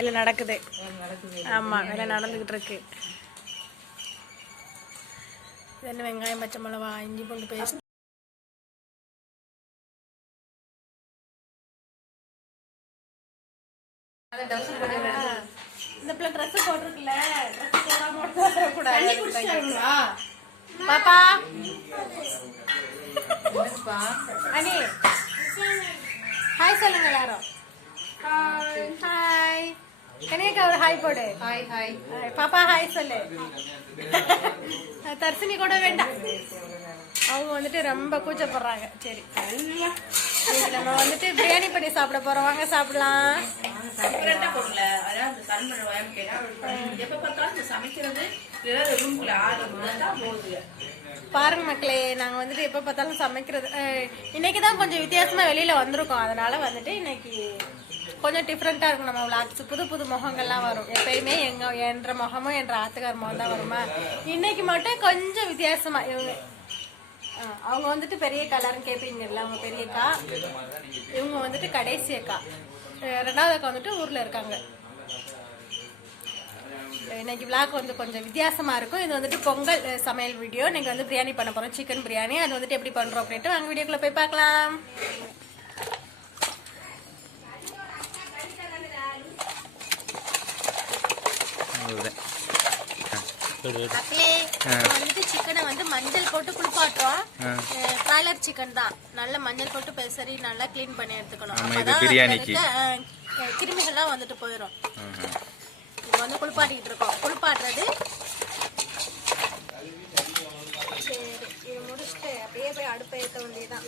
வேலை நடக்குது. ஆமா, வேலை நடந்துகிட்டு இருக்கு. என்ன வெங்காயம், பச்சை மிளகா, இஞ்சி பூண்டு பேஸ்ட். இந்த பிள்ளை ட்ரெஸ் போட்டிருக்குல்ல, ட்ரெஸ் போடாம கூடாது. பாப்பா அனி ஹாய் சொல்லுங்க எல்லாரும். ஹாய் கனியக்கா ஒரு ஹாய் போடு. ஹாய் ஹாய் பாப்பா ஹாய் சொல்லு. தர்சினி கூட வேண்டாம், அவங்க வந்துட்டு ரொம்ப கூச்சப்படுறாங்க. சரி நம்ம வந்துட்டு பிரியாணி பண்ணி சாப்பிட போறோம், வாங்க சாப்பிடலாம். பாருங்க மக்களே, நாங்க வந்துட்டு எப்ப பார்த்தாலும் சமைக்கிறது. இன்னைக்குதான் கொஞ்சம் வித்தியாசமா வெளியில வந்திருக்கோம், அதனால வந்துட்டு இன்னைக்கு கொஞ்சம் டிஃப்ரெண்டா இருக்கும். நம்ம விளாக்ஸ் புது புது முகங்கள்லாம் வரும். எப்பயுமே என்ற முகமும் என்ற ஆத்துக்கார் முகம் தான் வருமா. இன்னைக்கு மட்டும் கொஞ்சம் வித்தியாசமா அவங்க வந்துட்டு பெரிய கலர்னு கேட்பீங்கல்ல, அவங்க பெரிய அக்கா. இவங்க வந்துட்டு கடைசி அக்கா, ரெண்டாவது அக்கா வந்துட்டு ஊர்ல இருக்காங்க. இன்னைக்கு விளாக் வந்து கொஞ்சம் வித்தியாசமா இருக்கும். இது வந்துட்டு பொங்கல் சமையல் வீடியோ. இன்னைக்கு வந்து பிரியாணி பண்ண போறோம், சிக்கன் பிரியாணி. அது வந்துட்டு எப்படி பண்றோம் அப்படின்ட்டு வாங்க வீடியோக்குள்ள போய் பார்க்கலாம். வந்துட்டு சிக்கனை வந்து மஞ்சள் போட்டு குளிப்பாட்டுறோம். பிராய்லர் சிக்கன் தான், நல்ல மஞ்சள் போட்டு பெசரி நல்லா கிளீன் பண்ணி எடுத்துக்கணும். கிருமிகள்லாம் வந்துட்டு போயிடும். இப்போ வந்து குளிப்பாட்டிக்கிட்டு இருக்கோம். குளிப்பாட்டுறது சரி, இது முடிச்சுட்டு அப்படியே போய் அடுப்பை ஏற்ற வேண்டியதான்.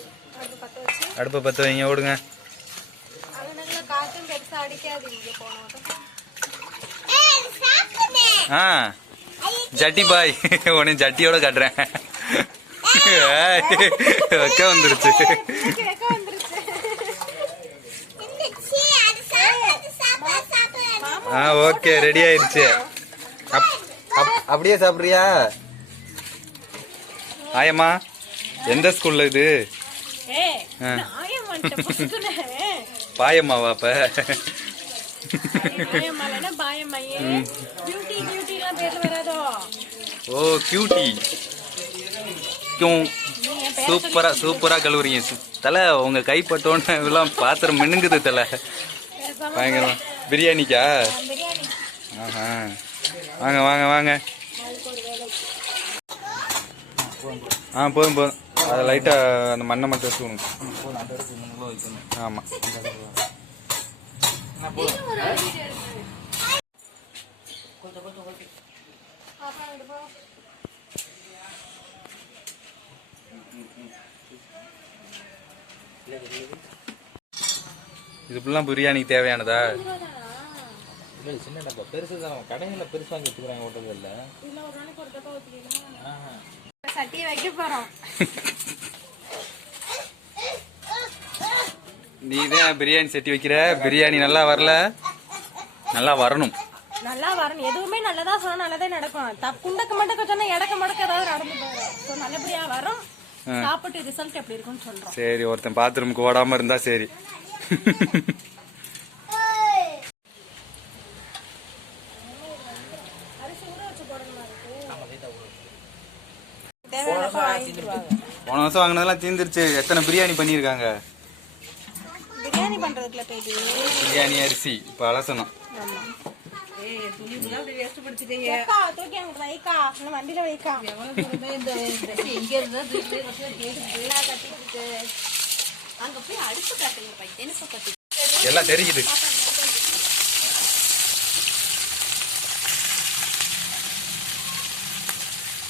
அடுப்பை பற்ற வைங்க, ஓடுங்க. அதனால காற்றும் பெருசா அடிக்காது. இங்கே போனோம். ஜட்டி பாய் உன்னை ஜட்டியோட காட்டுறேன். வெக்க வந்துருச்சு. ஓகே, ரெடி ஆயிடுச்சு. அப்படியே சாப்பிடுறியா? ஆயம்மா எந்த ஸ்கூல்ல இது? பாயம்மாவா? அப்ப ஓ கியூட்டி. சூப்பரா சூப்பரா கழுவுறீங்க தலை. உங்க கைப்பட்டோன்னு எல்லாம் பாத்திரம் மின்னுங்குது தலை. பயங்கரமா. பிரியாணிக்கா? ஆஹா, வாங்க வாங்க வாங்க. போதும் போதும். அதை லைட்டா அந்த மண்ணை மட்டும் வச்சுக்கணும். ஆமா, இது ஃபுல்லாக பிரியாணிக்கு தேவையானதா? சின்ன டப்பா பெருசு தான். கடைகளில் பெருசு வாங்கி வச்சுக்கிறாங்க, ஹோட்டலில் இல்லை. சட்டியை வைக்க போகிறோம். நீ தான் பிரியாணி சட்டி வைக்கிற. பிரியாணி நல்லா வரல, நல்லா வரணும். நல்லா வரணும். எதுவுமே நல்லதா சொன்னா நல்லதே நடக்கும். குண்டக்க மண்டக்க சொன்னா எடக்க மடக்க ஏதாவது நடந்து போயிடும். நல்லபடியா வரும். சாப்பிட்டு ரிசல்ட் எப்படி இருக்குன்னு சொல்றோம். சரி, ஒருத்தன் பாத்ரூமுக்கு ஓடாம இருந்தா சரி. போன வருஷம் வாங்கினதெல்லாம் தீர்ந்துருச்சு. எத்தனை பிரியாணி பண்ணிருக்காங்க? பிரியாணி பண்றதுல பிரியாணி அரிசி இப்ப அலசணும். எல்லாம் தெரியுது.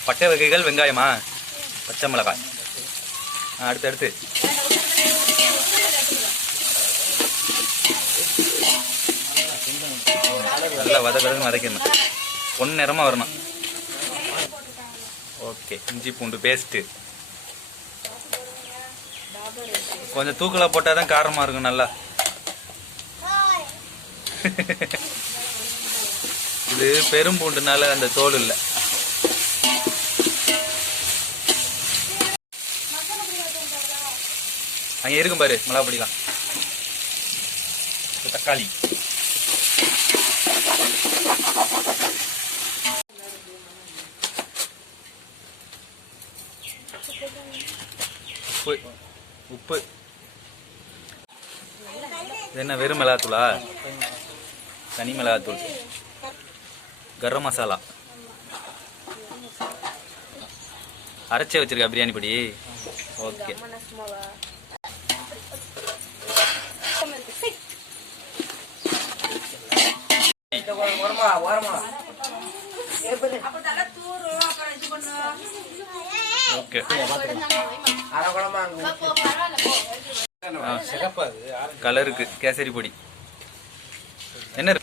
பட்டை வகைகள், வெங்காயமா, பச்சை மிளகாய், அடுத்து நல்லா வதக்கணும். பொன் நிறமா வரணும். ஓகே, இஞ்சி பூண்டு பேஸ்ட் கொஞ்சம் தூக்கலா போட்டாதான் காரமா இருக்கும் நல்லா. இது பெரும் பூண்டுனால அந்த தோல் இல்லை. அங்கே இருக்கும் பாரு மிளகா பொடிலாம். தக்காளி உப்பு உப்பு. இது என்ன வெறும் மிளகாத்தூளா? தனி மிளகாத்தூள். கரம் மசாலா அரைச்சே வச்சிருக்கா பிரியாணி பொடி. ஓகே. ஓகே. கலருக்கு கேசரி பொடி. என்ன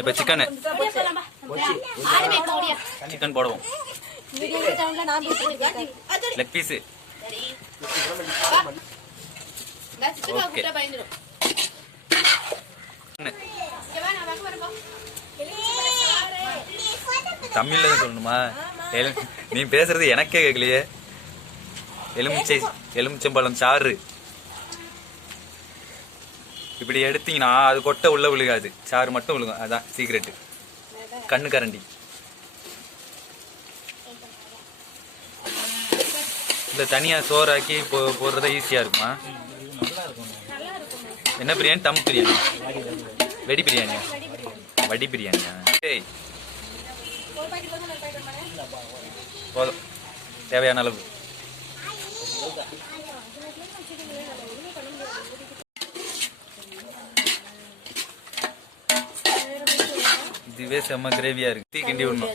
இப்போ சிக்கன் சிக்கன் போடுவோம். Leg piece. ஓகே. தமிழ்ல தான் சொல்லணுமா? நீ பேசுறது எனக்கே கேட்கலையே. எலுமிச்சம்பழம் சாறு இப்படி எடுத்தீங்கன்னா அது கொட்டை உள்ள விழுகாது, சாறு மட்டும் விழுகும். அதான் சீக்ரெட்டு. கண்ணு கரண்டி. இல்லை தனியாக சோறாக்கி போடுறதா ஈஸியாக இருக்குமா? என்ன பிரியாணி? தம் பிரியாணி, வெடி பிரியாணியா? வடி பிரியாணியா? ஏய் போதும், தேவையான அளவு. இதுவே செம்ம கிரேவியா இருக்கு. கிண்டி விடணும்.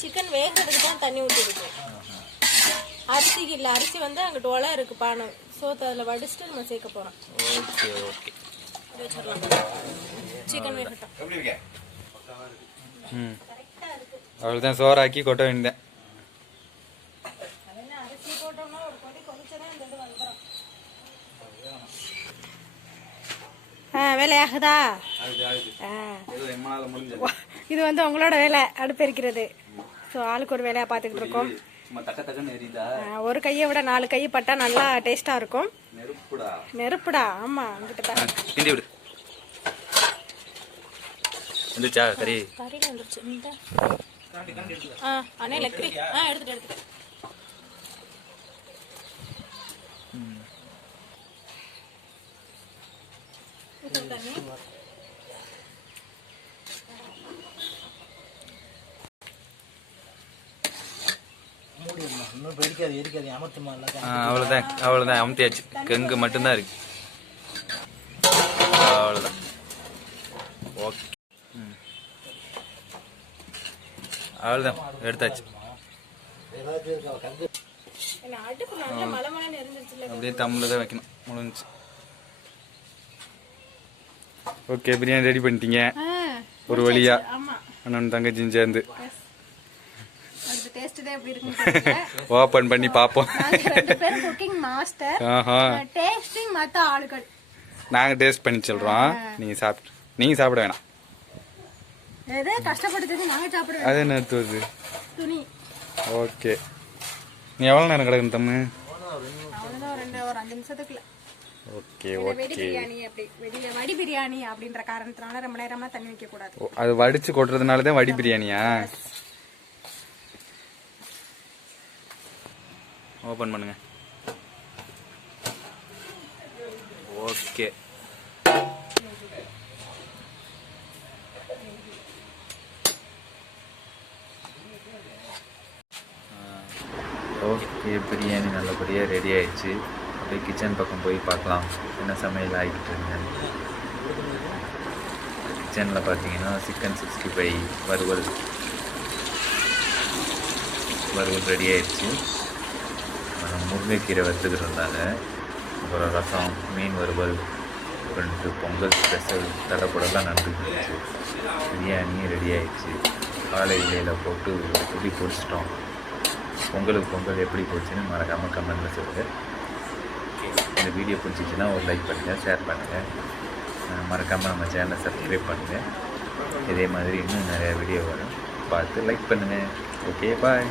சிக்கன் வேகிறதுக்கு தான் தண்ணி ஊற்றிருக்கு. அரிசிக்கு இல்லை, அரிசி வந்து அங்கிட்டு ஒலை இருக்கு பானை. சோத்தை அதில் வடிச்சுட்டு நம்ம சேர்க்க போகிறோம். Okay okay. சிக்கன் வேகட்டும். அவ்வளோதான், சோறாக்கி கொட்ட வேண்டியேன். அரிசி போட்டோம்னா ஒரு கொதி கொதிச்சதான் இந்த இது வந்துடும். வேலையாகுதா? இது வந்து உங்களோட வேலை, அடுப்பு எரிக்கிறது. ஸோ ஆளுக்கு ஒரு வேலையாக பார்த்துக்கிட்டு இருக்கோம். ஒரு கையை விட 4 கை பட்டா நல்லா டேஸ்டா இருக்கும். நெருப்புடா. ஆமா, கிண்டி விடு. வந்துச்சா கறி? கறியில வந்துருச்சு. இந்த அண்ணே லெக் பீஸ் எடுத்துட்டு தண்ணி. அவ்வளோதான் அமுத்தியாச்சு. கெங்கு மட்டும்தான் இருக்கு. அவ்வளோதான். ஓகே. அவ்வளோதான், எடுத்தாச்சு. அப்படியே தம்மில் தான் வைக்கணும். முடிஞ்சிச்சு. ஓகே, பிரியாணி ரெடி பண்ணிட்டீங்க ஒரு வழியா, அண்ணன் தங்கச்சியும் சேர்ந்து. ஓபன் பண்ணி பாப்போம். நாங்க டேஸ்ட் பண்ணி சொல்றோம், நீங்க சாப்பிட வேணாம். அது என்ன தூது? ஓகே. நீ எவ்வளவு நேரம் கிடக்கும் தம்மு? Okay okay. வடி பிரியாணி அப்படின்ற காரணத்தினால ரொம்ப நேரமா தண்ணி வைக்க கூடாது. அது வடிச்சு கொட்டுறதுனால தான் வடி பிரியாணியா? ஓபன் பண்ணுங்க. ஓகே. ஓகே, பிரியாணி நல்லபடியாக ரெடி ஆயிடுச்சு. அப்படியே கிச்சன் பக்கம் போய் பார்க்கலாம் என்ன சமையல் ஆகிட்டு இருந்தேன். கிச்சனில் பார்த்தீங்கன்னா சிக்கன் 65 வறுவல் ரெடி ஆயிடுச்சு. முருங்கைக்கீரை வறுத்துக்கிட்டு இருந்தாங்க. அப்புறம் ரசம், மீன் வறுவல், 2 பொங்கல் ஸ்பெஷல் தடப்படலாம் நடந்துக்கிட்டு. பிரியாணி ரெடி ஆயிடுச்சு. காலை இலையில் போட்டு ஒரு துடி பொரிச்சிட்டோம். பொங்கல் எப்படி போச்சுன்னு மறக்காமல் கமெண்ட்டில் சொல்லுங்கள். இந்த வீடியோ பிடிச்சிச்சின்னா ஒரு லைக் பண்ணுங்கள், ஷேர் பண்ணுங்கள். மறக்காமல் நம்ம சேனலை சப்ஸ்கிரைப் பண்ணுங்கள். இதே மாதிரி இன்னும் நிறையா வீடியோ வரும், பார்த்து லைக் பண்ணுங்கள். ஓகே, பாய்.